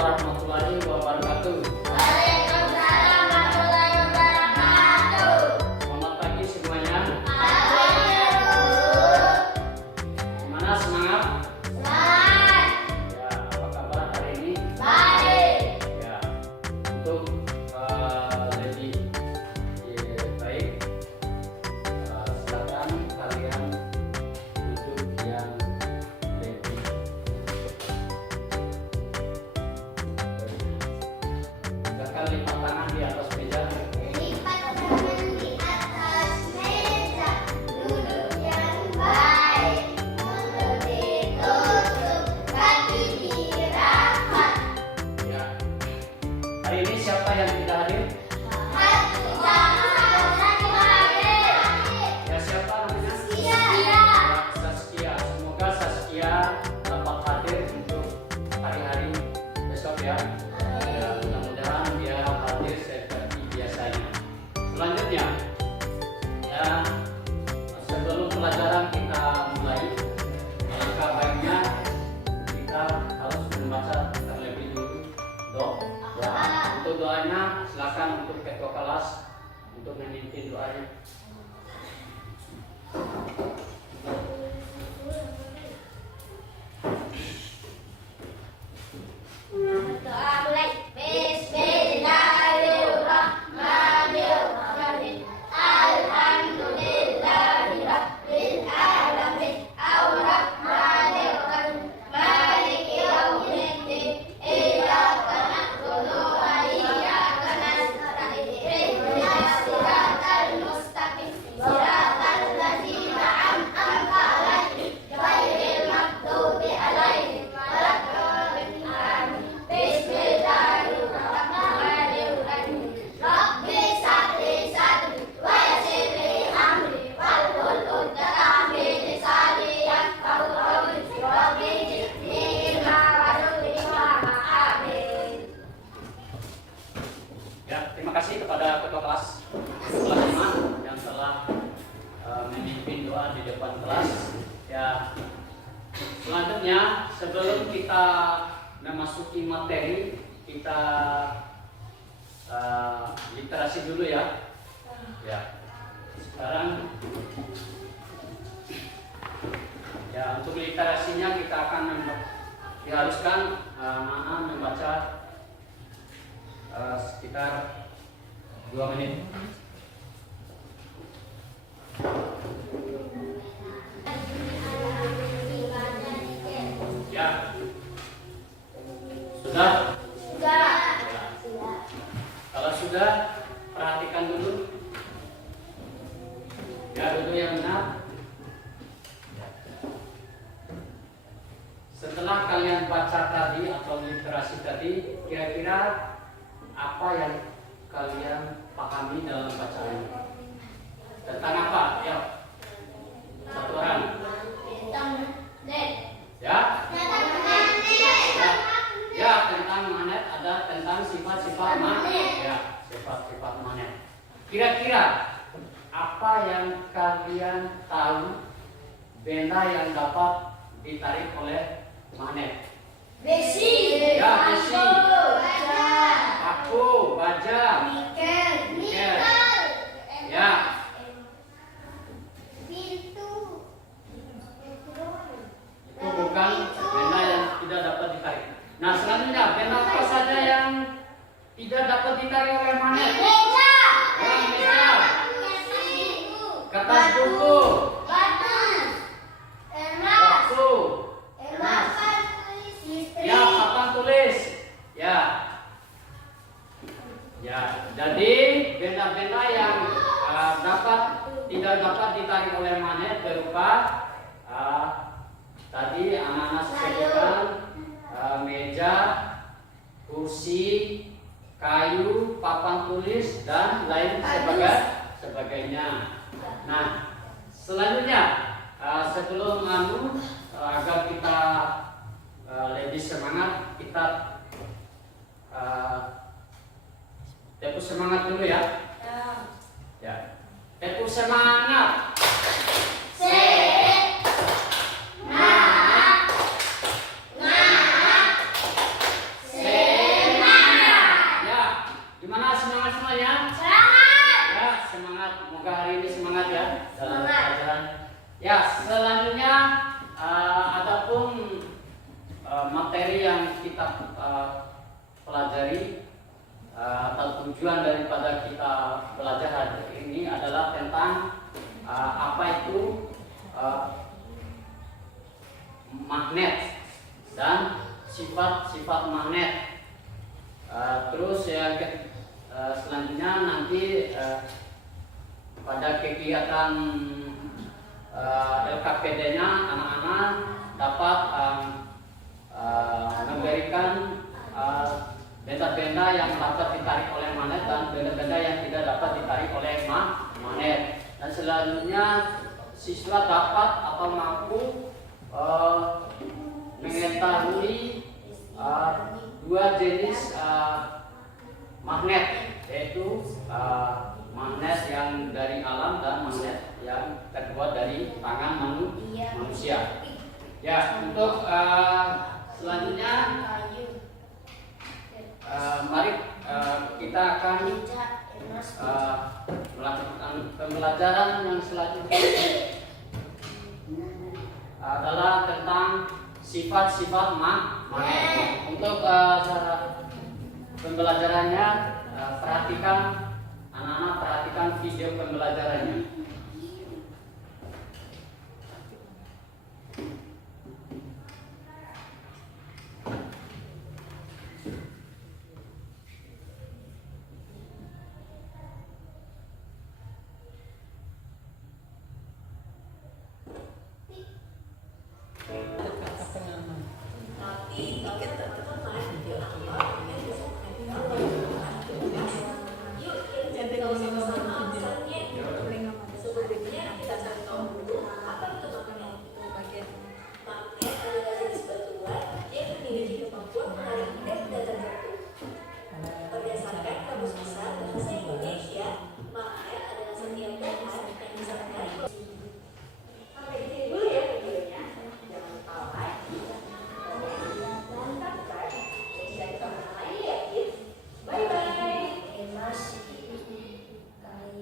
warahmatullahi wabarakatuh. Waalaikumsalam warahmatullahi wabarakatuh. Selamat pagi semuanya. Pagi, Gimana semangat? semangat. Ya, apa kabar hari ini? Baik. Ya, untuk lebih baik, silakan kalian duduk yang lebih silakan lipat tangan di atas meja. Lipat tangan di atas meja. Duduk yang baik. Mulut ditutup, kaki dirapat. Ya. Hari ini siapa yang tidak hadir? Hati satu hadir. Ya, siapa namanya? Iya. Ya, Saskia. Semoga Saskia dapat hadir untuk hari-hari besok ya. Ya, mudah-mudahan dia hadir seperti biasanya. Selanjutnya, ya, sebelum pelajaran kita mulai, alangkah baiknya kita harus membaca terlebih dulu doa. Untuk doanya, silakan untuk ketua kelas untuk memimpin doanya. Doa mulai. Bismillahirrahmanirrahim. Alhamdulillahirabbil alamin. Arrahmanirrahim. Maliki yaumiddin. Iyyaka na'budu wa iyyaka nasta'in. Ihdinas siratal mustaqim. Siratal ladzina an'amta 'alaihim ghairil maghdubi 'alaihim waladdallin. Amin. Bismillahirrahmanirrahim. Rabbi shrah sadri wa yassir li amri wahlul 'uqdatam min lisani yafqahu qawli. Rabbi zidni ilma warzuqni fahma. Amin. Ya, terima kasih kepada ketua kelas kelas 5 yang telah memimpin doa di depan kelas. Ya, selanjutnya sebelum kita memasuki materi, kita literasi dulu ya. Ya, sekarang ya untuk literasinya kita akan diharuskan anak-anak membaca sekitar 2 menit. Ya, sudah? Sudah. Kalau sudah, perhatikan dulu. Ya, duduk yang benar. Setelah kalian baca tadi atau literasi tadi, kira-kira apa yang kalian pahami dalam bacaan? Tentang apa? Ya, satu orang. Ya, ya tentang magnet, ada tentang sifat-sifat magnet. Ya, sifat-sifat magnet. Kira-kira apa yang kalian tahu benda yang dapat ditarik oleh magnet? Besi. Ya, besi. Baja. Paku, baja. Nikel. Nikel. Ya, Pintu. itu bukan benda yang tidak dapat ditarik. Nah, selanjutnya benda apa saja yang tidak dapat ditarik oleh magnet? Meja. Ya, meja. Kertas Batu. buku. Batu. Emas. Waktu. Emas. Listrik. Ya, papan tulis. Ya. Ya, jadi benda-benda yang tidak dapat ditarik oleh magnet berupa tadi anak-anak sebutkan meja, kursi, kayu, papan tulis dan lain sebagainya. Nah, selanjutnya sebelum agar kita lebih semangat, kita tepuk semangat dulu ya. Ya, tepuk semangat. Semangat. Ya, selanjutnya adapun materi yang kita pelajari atau tujuan daripada kita belajar hari ini adalah tentang apa itu magnet dan sifat-sifat magnet. Terus yang selanjutnya nanti pada kegiatan LKPD-nya anak-anak dapat memberikan benda-benda yang dapat ditarik oleh magnet dan benda-benda yang tidak dapat ditarik oleh magnet. Dan selanjutnya siswa dapat atau mampu mengetahui dua jenis magnet, yaitu magnet yang dari alam dan magnet yang terbuat dari tangan manusia. Ya, untuk selanjutnya mari kita akan melakukan pembelajaran yang selanjutnya adalah tentang sifat-sifat magnet. Untuk pembelajarannya perhatikan anak-anak, perhatikan video pembelajarannya.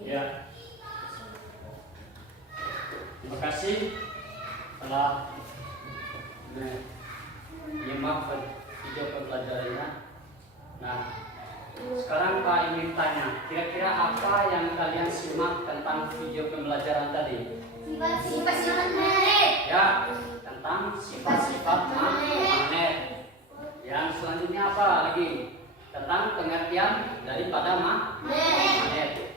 Ya, terima kasih telah menyimak video pembelajarannya. Nah, sekarang Pak ingin tanya, kira-kira apa yang kalian simak tentang video pembelajaran tadi? Sifat-sifat magnet. Ya, tentang sifat-sifat magnet. Yang selanjutnya apa lagi? Tentang pengertian daripada magnet.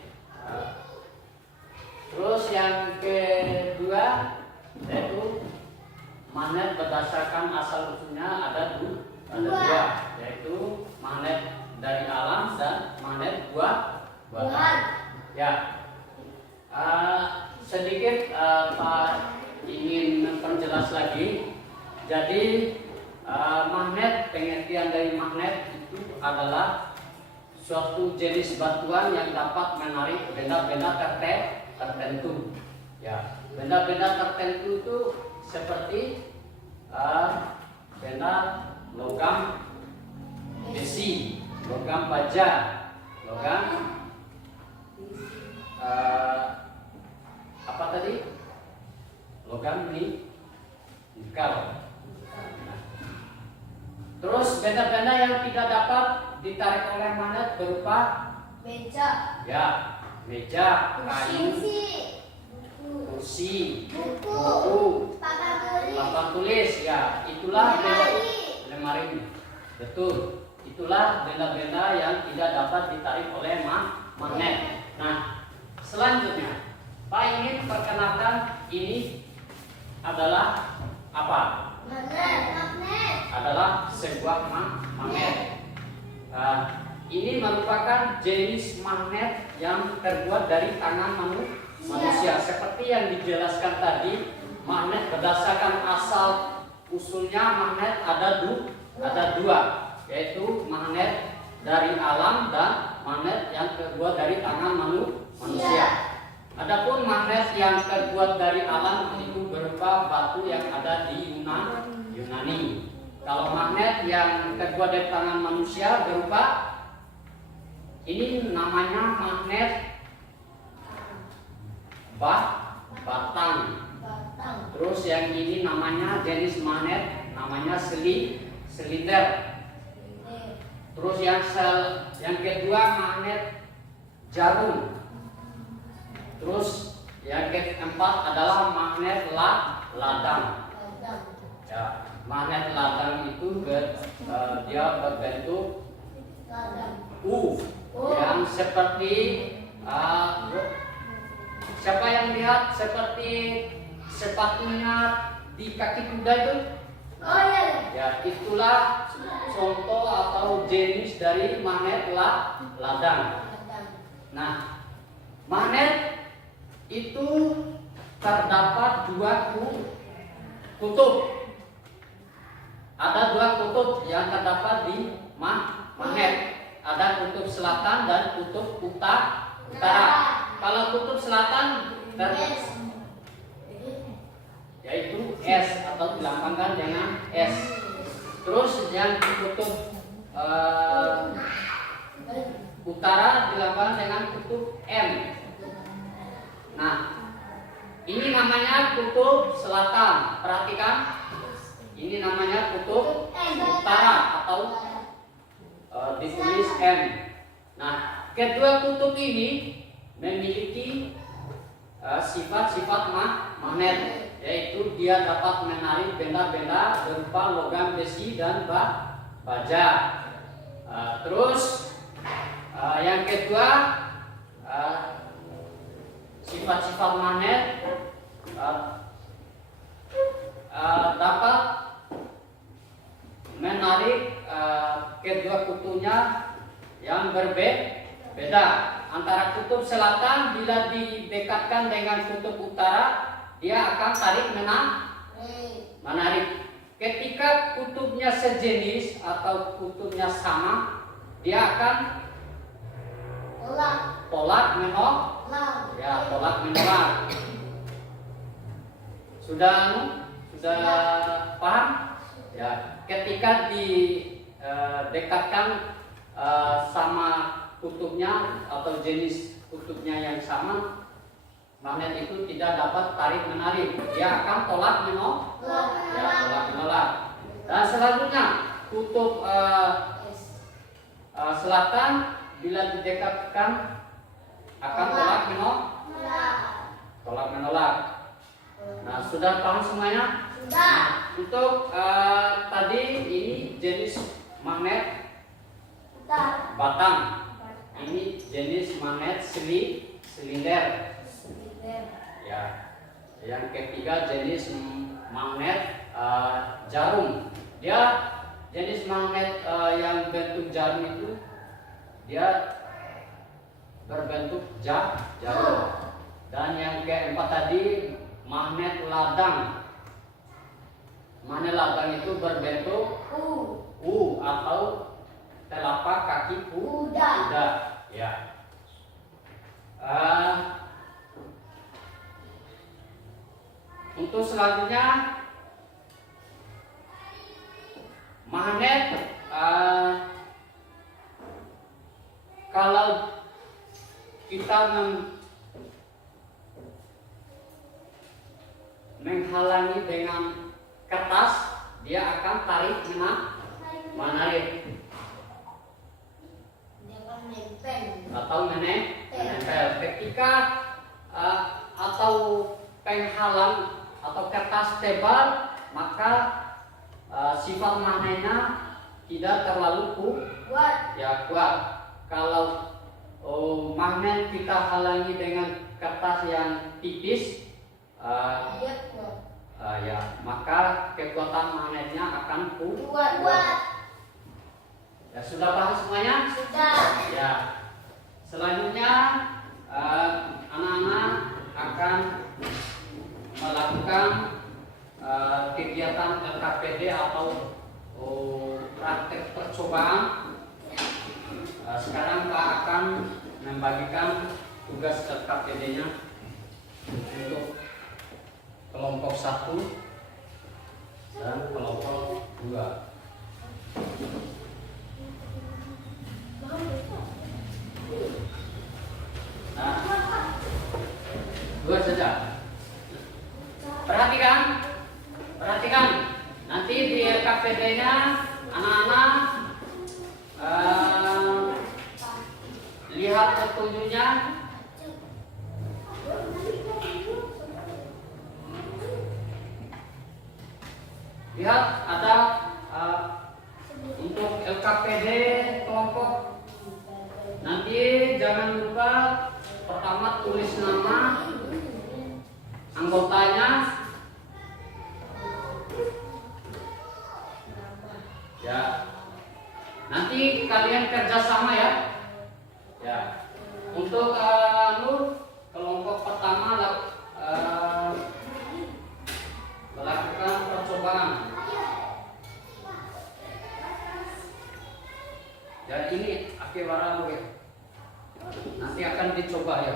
Terus yang kedua yaitu magnet berdasarkan asal usulnya ada dua, yaitu magnet dari alam dan magnet buatan. Ya, sedikit Pak ingin memperjelas lagi. Jadi magnet, pengertian dari magnet itu adalah suatu jenis batuan yang dapat menarik benda-benda tertentu. Ya, benda-benda tertentu itu seperti benda logam besi, logam baja, logam apa tadi? Logam nikel. Terus benda-benda yang tidak dapat ditarik oleh magnet berupa Meja. ya, meja, kayu, Kursi. kursi, Buku. papan tulis, ya, itulah lemari. Betul. Itulah benda-benda yang tidak dapat ditarik oleh magnet. Nah, selanjutnya Pak ingin perkenalkan ini adalah apa? Magnet. Adalah sebuah magnet. Ini merupakan jenis magnet yang terbuat dari tangan manusia. Seperti yang dijelaskan tadi, magnet berdasarkan asal usulnya magnet ada dua, yaitu magnet dari alam dan magnet yang terbuat dari tangan manusia. Adapun magnet yang terbuat dari alam itu berupa batu yang ada di Yunani. Kalau magnet yang terbuat dari tangan manusia berupa ini namanya magnet batang. Batang. Terus yang ini namanya jenis magnet, namanya silinder. Terus yang kedua magnet jarum. Terus yang keempat adalah magnet ladang. Batang. Ya, magnet ladang itu dia berbentuk Ladang. U yang seperti siapa yang lihat seperti sepatunya di kaki kuda itu? Oh iya. Ya, itulah contoh atau jenis dari magnet ladang. Ladang. Nah, magnet itu terdapat dua kutub. Ada dua kutub yang terdapat di magnet. Ada kutub selatan dan kutub utara. Kalau kutub selatan yaitu S atau dilambangkan dengan S. Terus yang kutub utara dilambangkan dengan kutub M. Nah, ini namanya kutub selatan. Perhatikan, ini namanya kutub utara atau ditulis M. Nah, kedua kutub ini memiliki sifat-sifat magnet, yaitu dia dapat menarik benda-benda berupa logam, besi, dan baja. Terus yang kedua, sifat-sifat magnet dapat menarik kedua kutubnya yang berbeda. Antara kutub selatan bila didekatkan dengan kutub utara, dia akan tarik menarik. Ketika kutubnya sejenis atau kutubnya sama, dia akan tolak menolak. Sudah paham? Ya, ketika didekatkan sama kutubnya atau jenis kutubnya yang sama, magnet itu tidak dapat tarik menarik, dia akan tolak menolak. Dan selanjutnya kutub selatan bila didekatkan akan tolak menolak. Nah, sudah paham semuanya? Nah, untuk tadi ini jenis magnet batang. Ini jenis magnet silinder. Ya. Yang ketiga jenis magnet jarum. Dia jenis magnet yang bentuk jarum itu dia berbentuk jarum. Dan yang keempat tadi magnet ladang. Magnet ladang itu berbentuk U atau telapak kaki kuda. Ya. Untuk selanjutnya magnet kalau kita menghalangi dengan kertas, dia akan tarik menarik atau menempel. Ketika atau penghalang atau kertas tebal, maka sifat magnetnya tidak terlalu kuat. Kalau magnet kita halangi dengan kertas yang tipis, maka kekuatan magnetnya akan kuat. Ya, sudah paham semuanya? Sudah. Ya. Selanjutnya anak-anak akan melakukan kegiatan LKPD atau praktek percobaan. Sekarang Pak akan membagikan tugas LKPD-nya untuk kelompok 1 dan kelompok 2. Nah, 2 saja. Perhatikan. Lihat ada untuk LKPD kelompok. Nanti jangan lupa pertama tulis nama anggotanya. Ya. Nanti kalian kerjasama ya. Ya. Untuk kelompok pertama melakukan percobaan. Ya ini akibat ya. Nanti akan dicoba ya.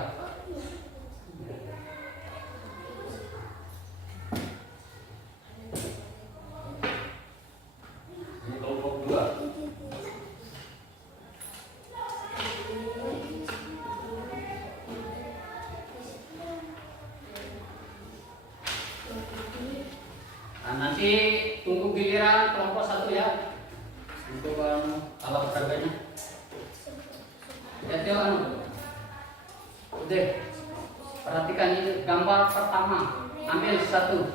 Ini kelompok 2. Nah, nanti tunggu giliran kelompok 1 ya. Untuk alat peraganya. Ya Tio udah perhatikan ini gambar pertama, ambil 1.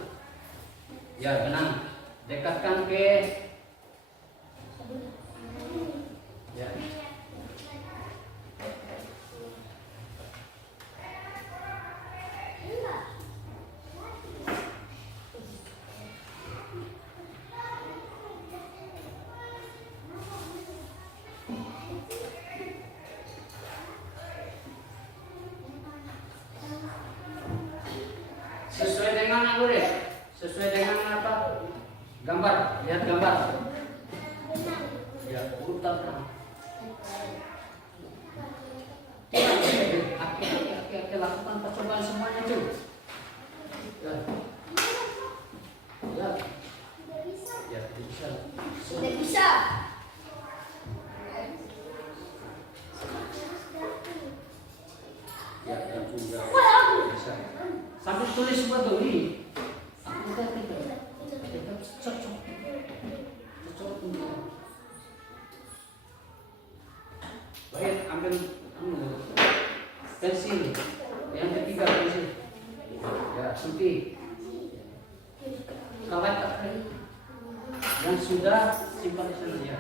Ya benar, dekatkan ke ya. Sesuai dengan sesuai dengan apa? Gambar, lihat gambar. Ya, urutan. Oke, lakukan percobaan semuanya cuy. Ya. Ya. Ya, bisa. Sudah bisa. Ya, juga. Bisa. Sambil tulis buat doi. Kita cocok. Baik, ambil pensil. Yang ketiga pensil. Ya, suntik. Karet yang sudah simpan di sana ya.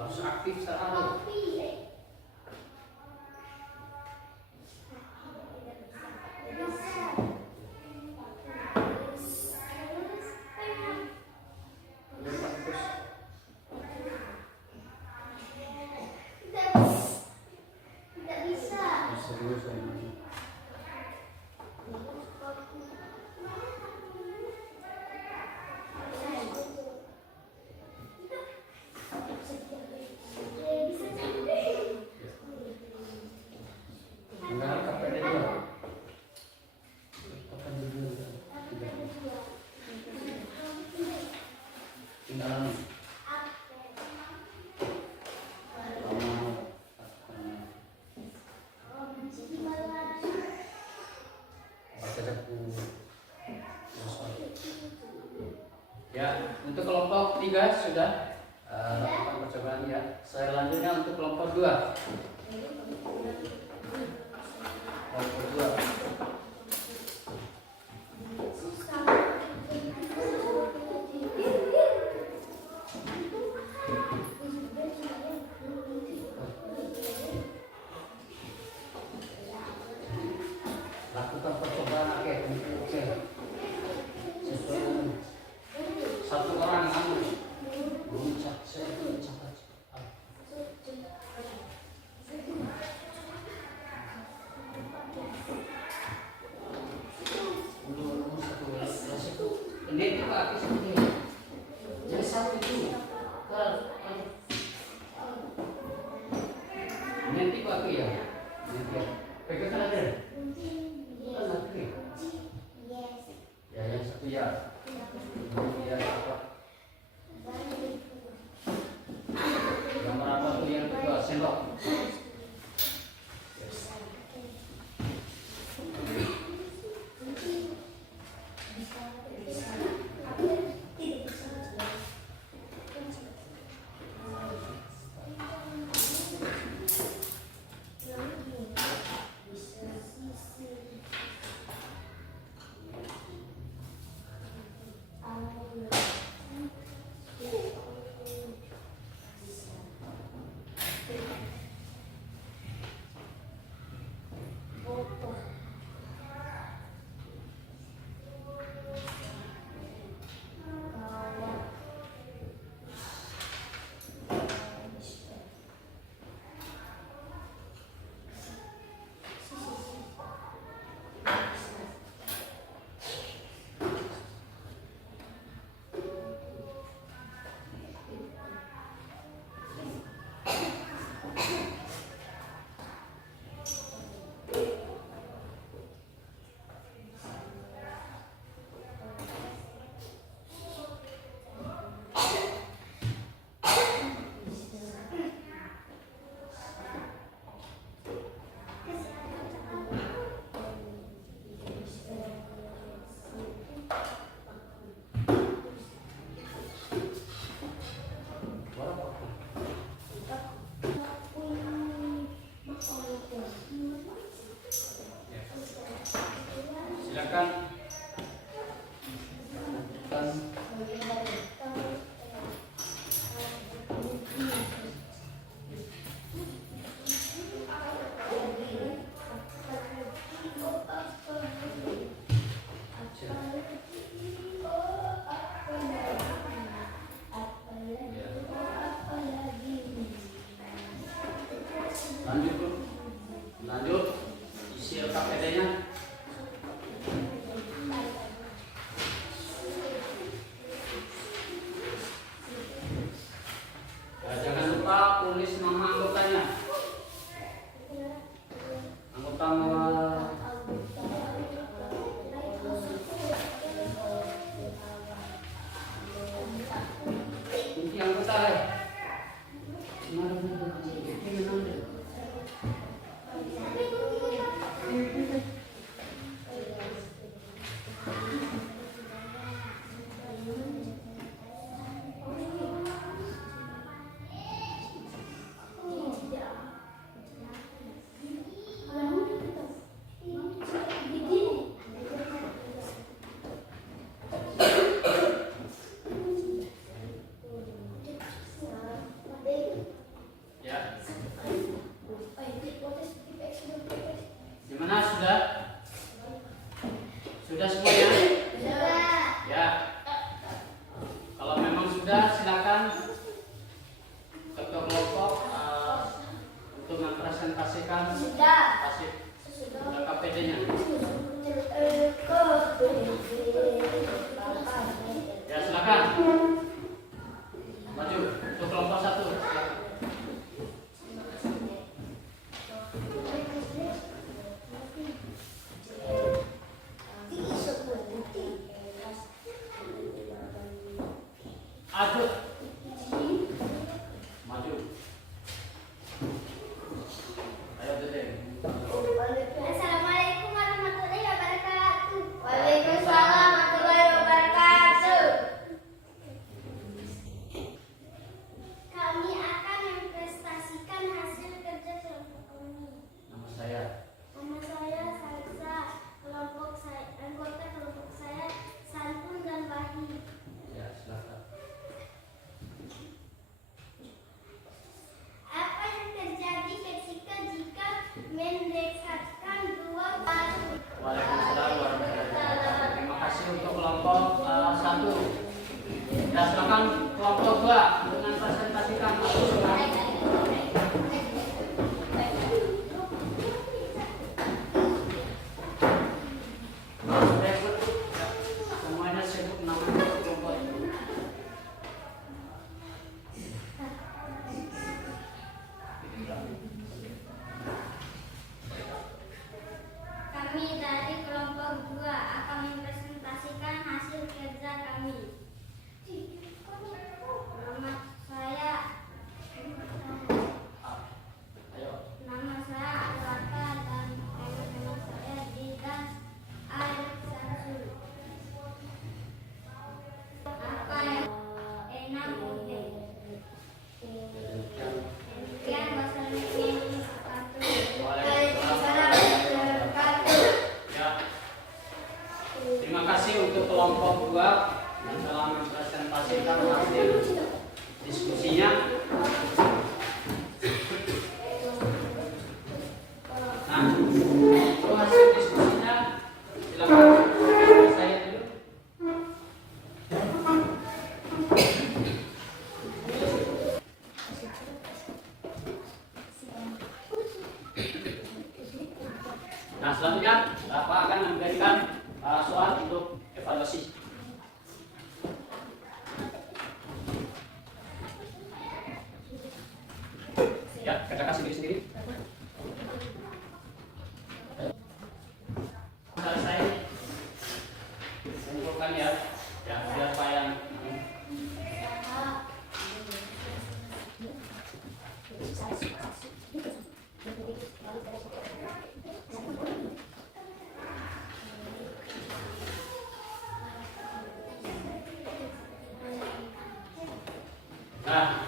Harus aktif sehari. Ya, untuk kelompok 3 sudah lakukan percobaan ya. Selanjutnya untuk kelompok 2. Kelompok 2. Oke. Sesuai. Satu orang kamu. Saya catat. Ini itu Pak, jadi satu itu nanti Pak ya, nanti pegang ada, bukan nanti. Ya yang satu ya, ya apa? Gambar apa tuh yang kedua sendok? Silakan. Lanjut, isi LKPD-nya. Ya, jangan lupa tulis nama anggotanya. Anggota inti anggota ya. Gimana sudah? Sudah semuanya? Ya. Kalau memang sudah, silakan ketua kelompok untuk mempresentasikan hasil LKPD-nya. Ya, silakan. Maju untuk kelompok 1. Silakan. Aduh. Maju. Ayo Dede. Assalamualaikum warahmatullahi wabarakatuh. Waalaikumsalam warahmatullahi wabarakatuh. Kami akan mempresentasikan hasil kerja kelompok kami. Nama saya. Nama saya Salsa. Anggota kelompok saya Santun dan Wahid. Ya, silakan. satu. Ya, silakan kelompok 2 dengan presentasikan satu surat. Semuanya sebut nama kelompok. Kami dari kelompok 2 akan mempresentasikan hasil kerja kami. Nama saya Nama saya Alaka dan teman-teman saya Didas Al-Samsul. Apa yang enak mungkin? Demikian wassalamualaikum warahmatullahi wabarakatuh. Ya. Terima kasih untuk kelompok 2 yang telah mempresentasikan hasil diskusinya. Nah, untuk hasil diskusinya silakan saya dulu. Nah, selanjutnya Bapak akan memberikan soal untuk evaluasi. Ya, kerjakan sendiri-sendiri. Selesai kumpulkan ya, ya siapa yang Nah,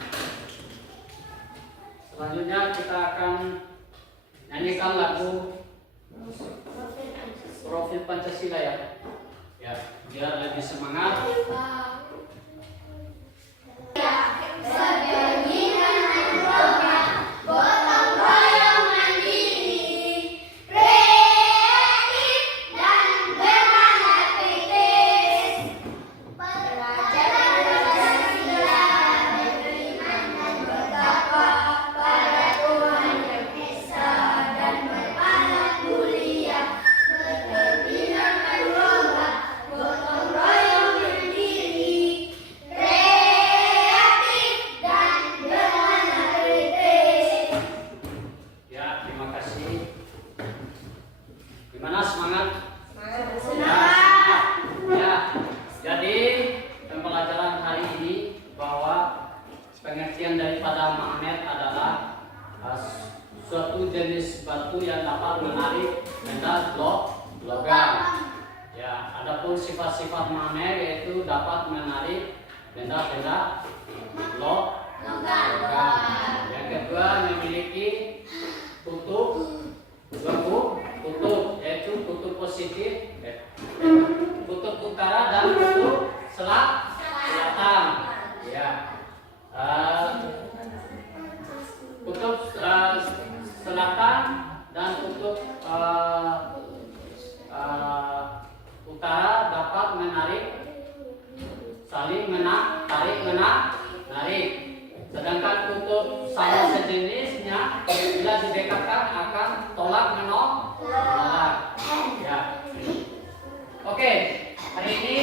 selanjutnya kita akan nyanyikan lagu Profil Pancasila ya. Ya, biar lebih semangat. Ya, terima kasih. Gimana semangat? Ya, jadi pembelajaran hari ini bahwa pengertian daripada magnet adalah suatu jenis batu yang dapat menarik benda logam. Ya, adapun sifat-sifat magnet yaitu dapat menarik benda-benda logam. Yang kedua memiliki kutub yaitu kutub positif, kutub utara dan kutub selatan. Ya, kutub selatan dan kutub utara dapat saling menarik. Sedangkan kutub sama sejenisnya bila didekatkan akan menolak. Ya. Oke, hari ini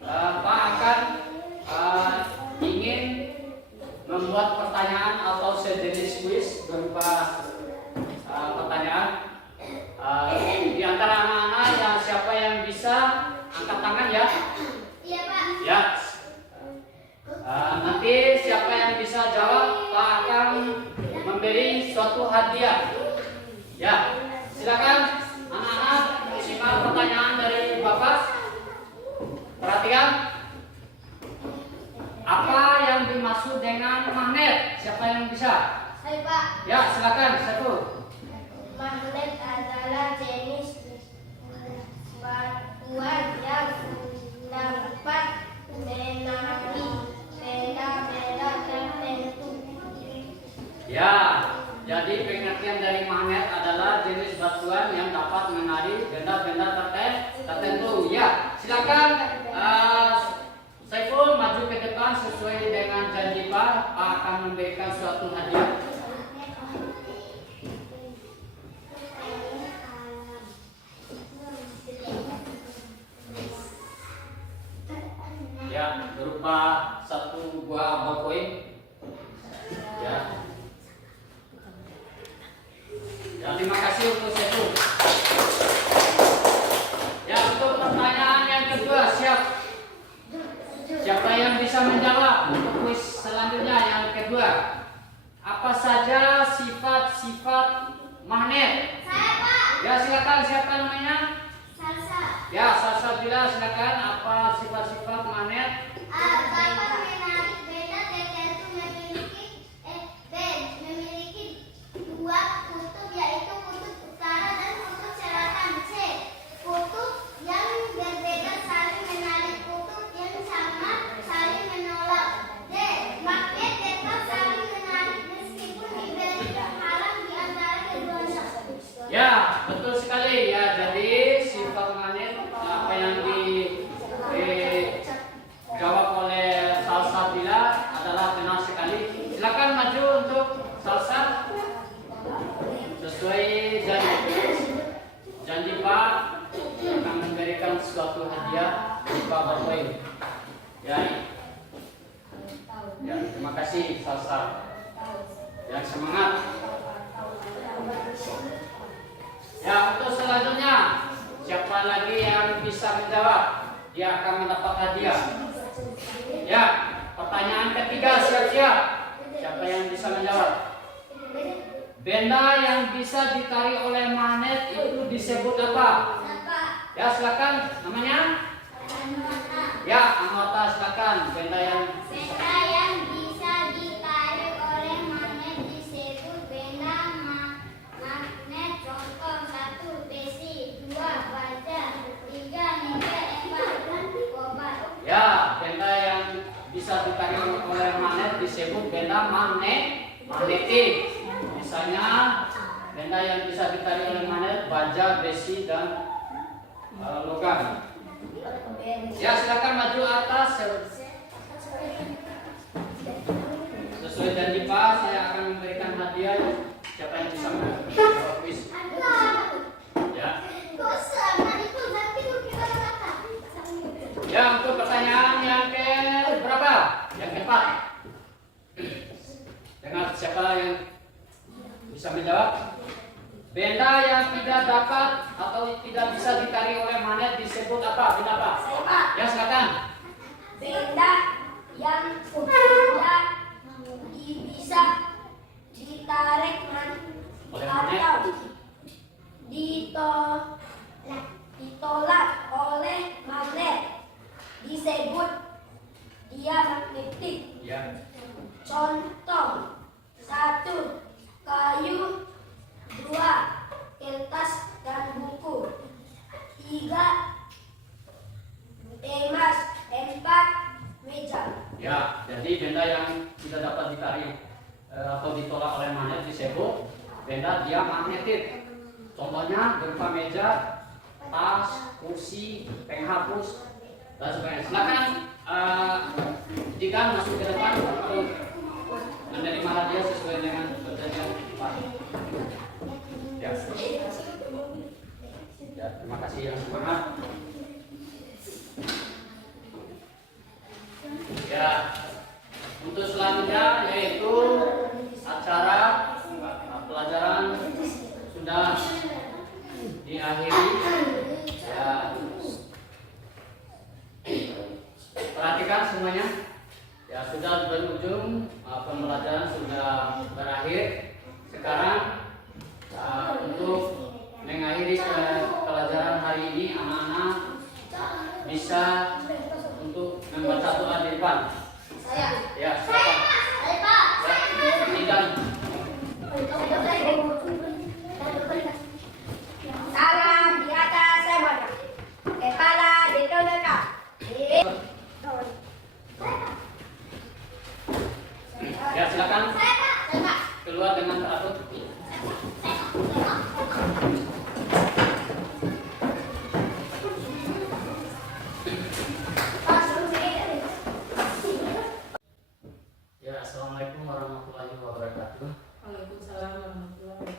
Pak akan ingin membuat pertanyaan atau sejenis kuis berupa pertanyaan. Di antara anak-anak yang siapa yang bisa angkat tangan ya? Iya Pak. Ya. Nanti siapa yang bisa jawab, Pak akan memberi suatu hadiah. Ya, silakan anak-anak simak pertanyaan dari Bapak. Perhatikan. Apa yang dimaksud dengan magnet? Siapa yang bisa? Hai Pak. Ya, silakan satu. Magnet adalah jenis batuan yang dapat menarik benda-benda tertentu. Ya, jadi pengertian dari magnet adalah jenis batuan yang dapat menarik benda-benda tertentu. Ya, silakan berupa 1 buah ballpoint. Ya. Ya, terima kasih untuk Setu. Ya, untuk pertanyaan yang kedua, siapa yang bisa menjawab untuk kuis selanjutnya yang kedua? Apa saja sifat-sifat magnet? Saya, Pak. Ya, silakan, siapa namanya? Salsa. Ya, Salsabila, silakan. Apa sifat-sifat magnet? Dapat menarik benda tertentu memiliki 2 kutub, yaitu kutub utara dan kutub selatan. C. Kutub yang berbeda saling menarik, kutub yang sama saling menolak. D. Magnet tetap saling menarik meskipun diberi halang di antara keduanya. Ya, betul sekali ya. Jadi sifat magnet apa yang dijawab oleh Salsabila adalah benar sekali. Silakan maju untuk Salsa. Sesuai janji Pak akan memberikan suatu hadiah berupa ballpoint. Ya, terima kasih Salsa. Ya, semangat. Ya, untuk selanjutnya siapa lagi yang bisa menjawab? Dia akan mendapat hadiah. Ya, pertanyaan ketiga, siap-siap. Siapa yang bisa menjawab? Benda yang bisa ditarik oleh magnet itu disebut apa? Ya, silakan namanya. Ya, anggota silakan. Benda yang Benda yang bisa ditarik oleh magnet disebut benda magnet. Contoh: 1 besi, 2 baja, 3 nikel, 4 kobar. Ya, benda yang bisa ditarik oleh magnet disebut benda magnetik. Misalnya, benda yang bisa ditarik oleh magnet baja, besi, dan logam. Ya, silakan maju atas. Sesuai janji Pak, saya akan memberikan hadiah. Siapa yang bisa menjawab kuis? Ya. Ya, untuk pertanyaan yang ke berapa? Yang keempat. Dengar siapa yang bisa menjawab? Benda yang tidak dapat atau tidak bisa ditarik oleh magnet disebut apa? Benda apa? Saya, Pak. Ya, silakan. Benda yang tidak bisa ditarik Oleh magnet. atau ditolak oleh magnet disebut diamagnetik. Ya. Contoh: 1 kayu, 2 kertas dan buku, 3 emas, 4 meja. Ya, jadi benda yang tidak dapat ditarik atau ditolak oleh magnet disebut benda diamagnetik. Contohnya berupa meja, tas, kursi, penghapus, dan sebagainya. Silakan jika masuk ke depan untuk menerima hadiah sesuai dengan perjanjian Pak. Ya. Ya, terima kasih yang semangat. Ya, untuk selanjutnya yaitu acara pelajaran sudah diakhiri. Ya, perhatikan semuanya. Ya, sudah berujung, pembelajaran sudah berakhir. Sekarang untuk mengakhiri pelajaran hari ini, anak-anak bisa untuk membaca doa di depan. Saya. Ya, silakan. Saya, Pak. Ya, tidak. Tangan di atas semuanya. Kepala ditunjukkan. Ya, silakan Saya, Pak. keluar dengan teratur. Ya, assalamualaikum warahmatullahi wabarakatuh. Waalaikumsalam warahmatullahi wabarakatuh.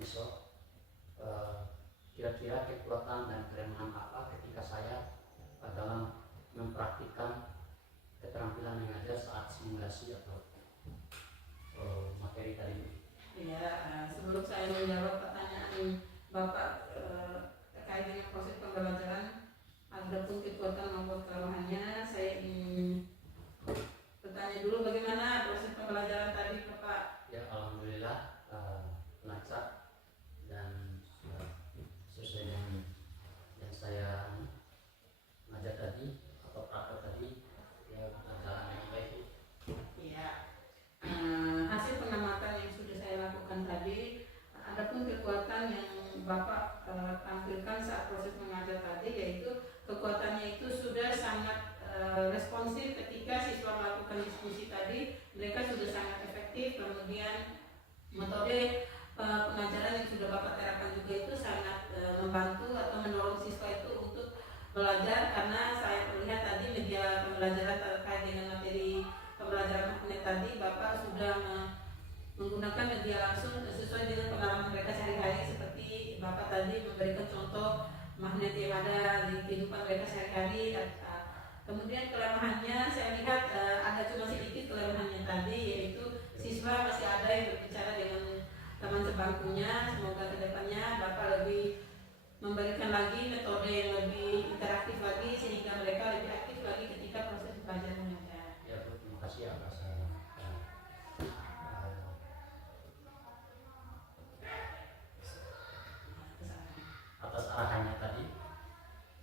besok kira-kira kekuatan dan kelemahan apa ketika saya dalam mempraktikkan keterampilan mengajar saat simulasi atau materi tadi. Ya, sebelum saya menjawab pertanyaan Bapak terkait dengan proses pembelajaran, adapun kekuatan maupun kelemahannya, saya ingin bertanya dulu bagaimana proses pembelajaran tadi, Bapak? Ya, alhamdulillah lancar dan sesuai dengan yang saya ngajar tadi atau praktek tadi, ya berjalan dengan baik. Ya, hasil pengamatan yang sudah saya lakukan tadi, adapun kekuatan yang Bapak tampilkan saat proses mengajar tadi, yaitu kekuatannya itu sudah sangat responsif ketika siswa melakukan diskusi tadi, mereka sudah sangat efektif. Kemudian metode pengajaran yang sudah Bapak terapkan juga itu sangat membantu atau mendorong siswa itu untuk belajar, karena saya melihat tadi media pembelajaran terkait dengan materi pembelajaran magnet tadi, Bapak sudah menggunakan media langsung sesuai dengan pengalaman mereka sehari-hari, seperti Bapak tadi memberikan contoh magnet yang ada di kehidupan mereka sehari-hari. Kemudian kelemahannya saya lihat ada cuma sedikit kelemahannya tadi, yaitu siswa masih ada yang berbicara dengan teman sebangkunya. Semoga kedepannya Bapak lebih memberikan lagi metode yang lebih interaktif lagi, sehingga mereka lebih aktif lagi ketika proses belajar mengajar. Ya Bu, terima kasih atas atas arahannya tadi,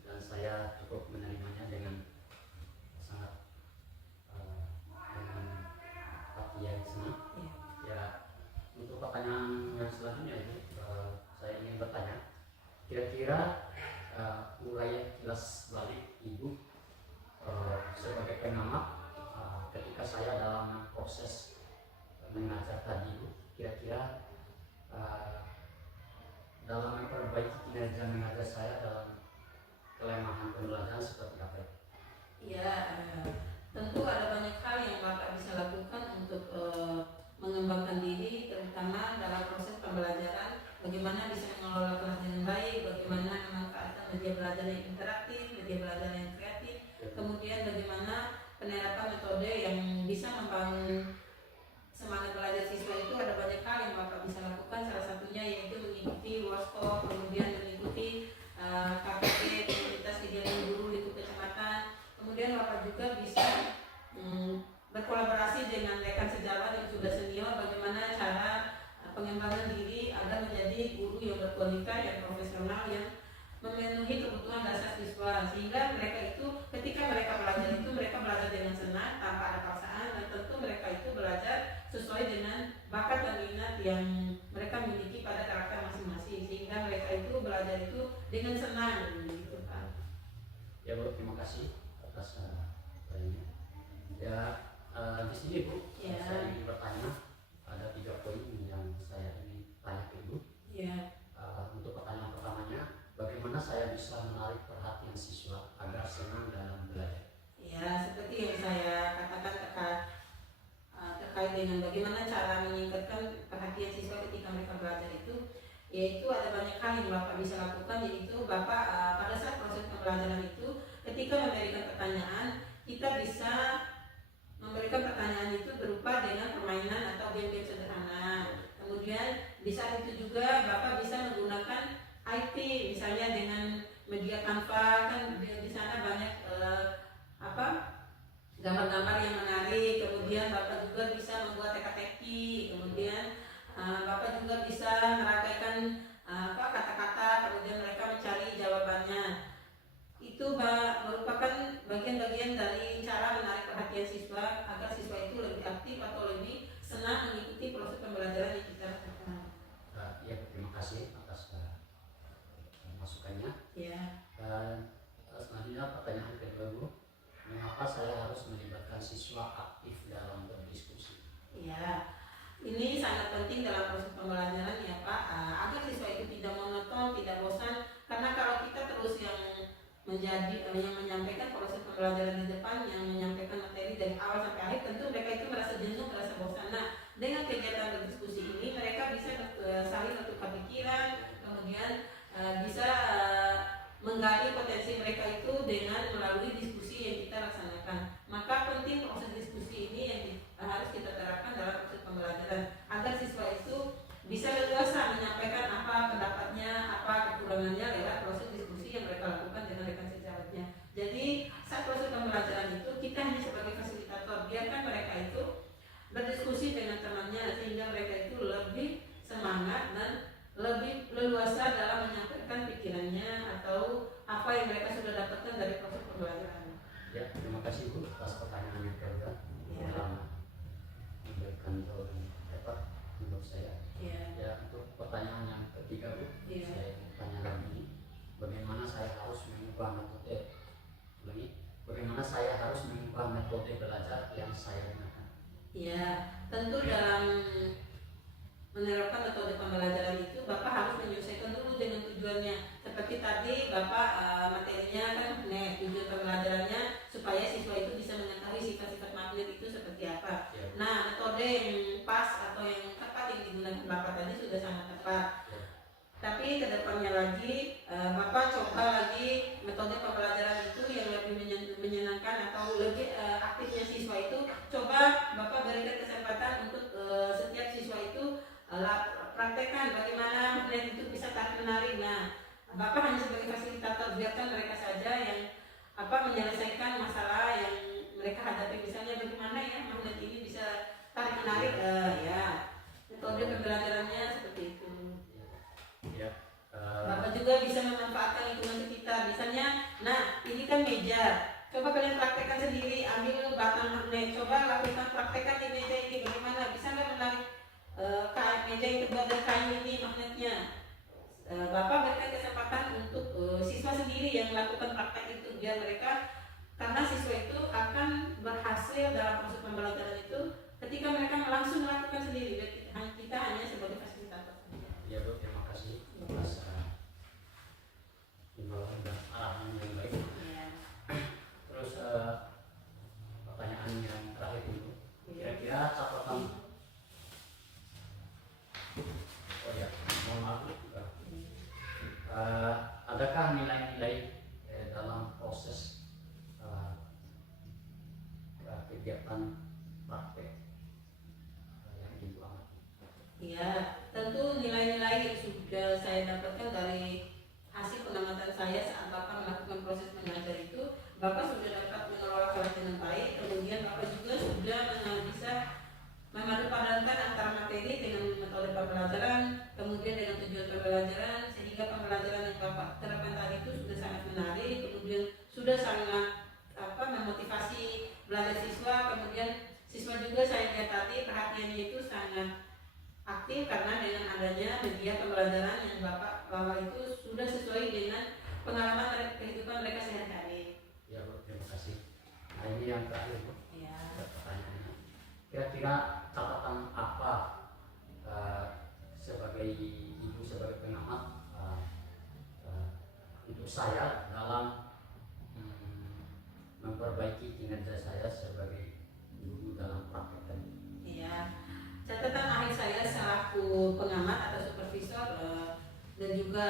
dan saya cukup menerimanya dengan sangat dengan hati yang senang. Ya, untuk pertanyaan yang selanjutnya ini saya ingin bertanya, kira-kira mulai kilas balik Ibu sebagai pengamat ketika saya dalam proses mengajar tadi, Bu, kira-kira dalam memperbaiki kinerja mengajar saya dalam kelemahan pembelajaran seperti apa? Ya, tentu ada banyak hal yang Bapak bisa lakukan untuk mengembangkan diri, terutama dalam proses pembelajaran. Bagaimana bisa mengelola kelas dengan baik, bagaimana memanfaatkan media belajar yang interaktif, media belajar yang kreatif, kemudian bagaimana penerapan metode yang bisa membangun semangat belajar siswa. Itu ada banyak hal yang Bapak bisa lakukan, salah satunya yaitu mengikuti workshop, kemudian mengikuti KPP, komunitas kegiatan guru di kecamatan. Kemudian Bapak juga bisa berkolaborasi dengan rekan sejawat yang sudah senior, bagaimana cara pengembangan diri agar menjadi guru yang berkualitas, yang profesional, yang memenuhi kebutuhan dasar siswa, sehingga mereka itu ketika mereka belajar itu mereka belajar dengan senang tanpa ada paksaan, dan tentu mereka itu belajar sesuai dengan bakat dan minat yang mereka miliki pada karakter masing-masing, sehingga mereka itu belajar itu dengan senang, gitu Pak. Ya Bu, terima kasih atas pertanyaannya. Ya, di sini Bu, Ya. saya ingin bertanya, ada 3 poin yang saya ingin tanya ke Ibu. Ya. Untuk pertanyaan pertamanya, bagaimana saya bisa menarik perhatian siswa agar senang dalam belajar? Ya, seperti yang saya katakan terkait dengan bagaimana cara meningkatkan perhatian siswa ketika mereka belajar itu, yaitu ada banyak hal yang Bapak bisa lakukan, yaitu Bapak pada saat proses pembelajaran itu, ketika memberikan pertanyaan, kita bisa memberikan pertanyaan itu berupa dengan permainan atau game-game sederhana. Kemudian di saat itu juga Bapak bisa menggunakan IT, misalnya dengan media Canva, kan di sana banyak gambar-gambar yang menarik. Kemudian Bapak juga bisa membuat teka-teki. Kemudian Bapak juga bisa merangkaikan kata-kata, kemudian mereka mencari jawabannya. Itu merupakan bagian-bagian dari cara menarik perhatian siswa agar siswa itu lebih aktif atau lebih senang mengikuti proses pembelajaran yang kita lakukan. Ya, terima kasih atas masukannya. Ya. Selanjutnya pertanyaan kedua Bu, mengapa saya harus melibatkan siswa aktif dalam berdiskusi? Ya, ini sangat penting dalam proses pembelajaran ya Pak, agar siswa itu tidak monoton, tidak bosan. Karena kalau kita terus yang menyampaikan proses pembelajaran di depan, yang menyampaikan materi dari awal sampai akhir, tentu mereka itu merasa jenuh, merasa bosan. Nah, dengan kegiatan berdiskusi ini mereka bisa saling bertukar pikiran pikiran, kemudian bisa menggali potensi mereka itu dengan melalui diskusi yang kita laksanakan. Maka penting proses diskusi ini yang harus kita terapkan dalam proses pembelajaran agar siswa itu bisa leluasa menyampaikan apa pendapatnya, apa kekurangannya lewat proses diskusi yang mereka lakukan dengan rekan sejawatnya. Jadi saat proses pembelajaran itu kita hanya sebagai fasilitator, biarkan mereka itu berdiskusi dengan temannya sehingga mereka itu lebih semangat dan lebih leluasa dalam menyampaikan pikirannya atau apa yang mereka sudah dapatkan dari proses pembelajaran. Ya, terima kasih Bu atas pertanyaan yang kedua. Ya. Memberikan jawaban tepat menurut saya. Ya. Ya, untuk pertanyaan yang ketiga Bu, Ya. saya mau tanya lagi, bagaimana saya harus mengubah metode? Bagaimana saya harus mengubah metode belajar yang saya gunakan? Ya, tentu dalam menerapkan metode pembelajaran itu Bapak harus menyesuaikan dulu dengan tujuannya. Seperti tadi Bapak materinya kan tujuan pembelajarannya supaya siswa itu bisa mengetahui sifat-sifat magnet itu seperti apa. Ya. Nah, metode yang pas atau yang tepat yang digunakan Bapak tadi sudah sangat tepat. Ya. Tapi kedepannya lagi Bapak coba lagi metode pembelajaran itu yang lebih menyenangkan atau lebih aktifnya siswa itu, coba Bapak berikan kesempatan untuk setiap siswa itu praktekkan bagaimana magnet itu bisa tarik menarik. Nah, Bapak hanya sebagai fasilitator, biarkan mereka saja yang menyelesaikan masalah yang mereka hadapi. Misalnya bagaimana ya magnet ini bisa tarik menarik, ya metode pembelajarannya seperti itu. Ya. Bapak juga bisa memanfaatkan lingkungan sekitar. Misalnya, nah ini kan meja. Coba kalian praktekkan sendiri, ambil batang magnet. Coba lakukan praktekkan di meja ini bagaimana bisa nggak menarik meja yang terbuat dari kayu ini magnetnya. Bapak berikan kesempatan untuk siswa sendiri yang melakukan praktek itu, biar mereka, karena siswa itu akan berhasil dalam proses pembelajaran itu ketika mereka langsung melakukan sendiri. Kita hanya sebagai fasilitator. Ya Bu, terima kasih atas himbauan dan arahan yang baik. Ya. Terus pertanyaan yang terakhir itu, kira-kira catatan. Oh ya, mohon maaf. Adakah nilai-nilai dalam proses kegiatan praktek yang dibuat? Ya, tentu nilai-nilai yang sudah saya dapatkan dari hasil pengamatan saya saat Bapak melakukan proses mengajar itu, Bapak sudah dapat mengelola kelas dengan baik, kemudian Bapak juga sudah bisa memadupadankan antara materi dengan metode pembelajaran, kemudian dengan tujuan pembelajaran, sehingga pembelajaran yang Bapak terapkan tadi itu sudah sangat menarik, kemudian sudah sangat memotivasi belajar siswa, kemudian siswa juga saya lihat tadi perhatiannya itu sangat aktif karena dengan adanya media pembelajaran yang Bapak bawa itu sudah sesuai dengan pengalaman kehidupan mereka sehari-hari. Ya Bu, terima kasih. Nah ini yang terakhir Bu. Ya. Pertanyaannya, kira-kira catatan apa sebagai ibu, sebagai pengamat untuk saya dalam memperbaiki kinerja saya sebagai guru dalam praktek tadi? Iya, catatan akhir saya selaku pengamat atau supervisor dan juga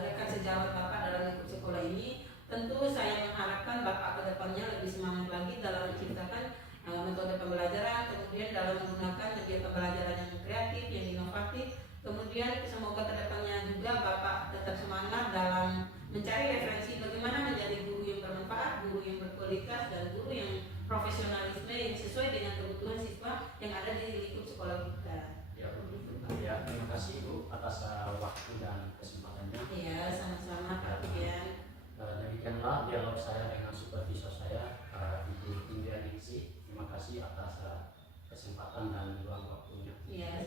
rekan sejawat Bapak dalam lingkup sekolah ini, tentu saya mengharapkan Bapak ke depannya lebih semangat lagi dalam menciptakan metode pembelajaran, kemudian dalam menggunakan media pembelajaran yang kreatif, yang inovatif, kemudian semoga ke depannya juga Bapak tetap semangat dalam mencari referensi bagaimana menjadi guru yang bermanfaat, guru yang berkualitas, dan guru yang profesionalisme yang sesuai dengan kebutuhan siswa yang ada di lingkup sekolah kita. Ya Bu, ya terima kasih Bu atas waktu dan kesempatannya. Iya, sama-sama Pak Fian. Demikianlah dialog saya dengan supervisor saya, Ibu Indrianingsih. Terima kasih atas kesempatan dan luang waktunya. Iya,